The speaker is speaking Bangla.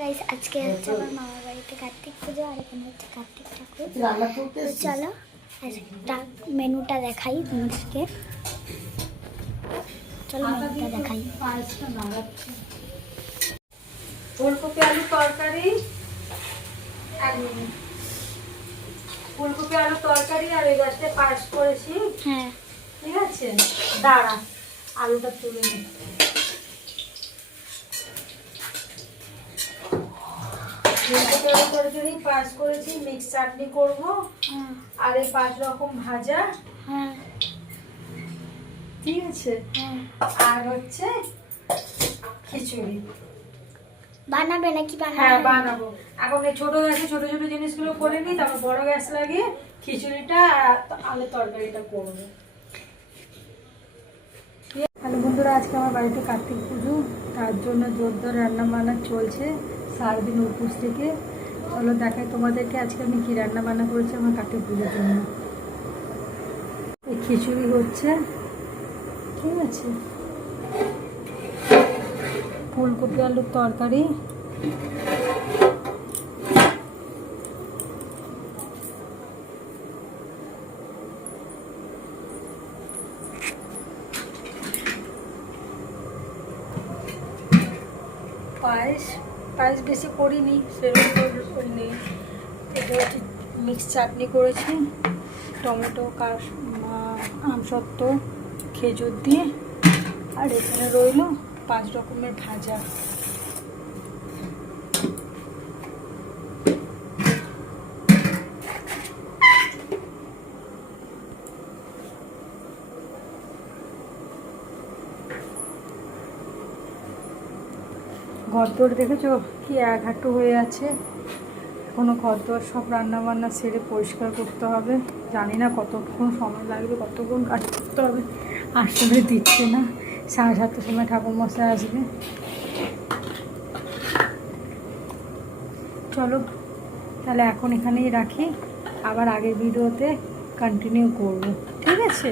গাইস আজকে হচ্ছে আমার মামার বাড়িতে কার্তিক পুজো আর এখানে হচ্ছে কার্তিক ঠাকুর। তো চলো মেনুটা দেখাই তোমাদেরকে। চলো মেনুটা দেখাই। ফুলকপি আলু তরকারি, ফুলকপি আলু তরকারি আর এই গাছটা পাস করেছি। হ্যাঁ ঠিক আছে, দাঁড়া আলুটা তুলে নি। ফুলকপি আলু তরকারি পাস করেছি, মিক্স চাটনি করবো আর এই 5 রকম ভাজা। হ্যাঁ ঠিক আছে, হ্যাঁ। আর হচ্ছে খিচুড়ি বানাবে নাকি? হ্যাঁ বানাবো। এখন এই ছোট গ্যাসে ছোট ছোট জিনিসগুলো করে নিই, তারপর বড় গ্যাস লাগিয়ে খিচুড়িটা আর আলু তরকারিটা করবো। হ্যালো বন্ধুরা, আজকে আমার বাড়িতে কার্তিক পুজো, তার জন্য জোরদার রান্না বান্না চলছে সারাদিন উপোস থেকে। চলো দেখাই তোমাদেরকে আজকে আমি কি রান্না বান্না করেছি আমার কার্তিক পুজোর জন্য। এই খিচুড়ি হচ্ছে, ঠিক আছে, ফুলকপি আলুর তরকারি, পায়েস বেশি করিনি, সেরকম নেই। এটা হচ্ছে মিক্স চাটনি করেছি, টমেটো আমসত্ত্ব খেজুর দিয়ে, আর এখানে রইল 5 রকমের ভাজা। ঘরদোর দেখেছো কি এক হাঁটু হয়ে আছে, এখনো ঘরদোর সব রান্না বান্না সেরে পরিষ্কার করতে হবে। জানি না কতক্ষণ সময় লাগবে, কতক্ষণ কাজ করতে হবে, আসলে দিচ্ছে না। 7:30 সময় ঠাকুরমশাই আসবে। চলো তাহলে এখন এখানেই রাখি, আবার আগের ভিডিওতে কন্টিনিউ করব, ঠিক আছে।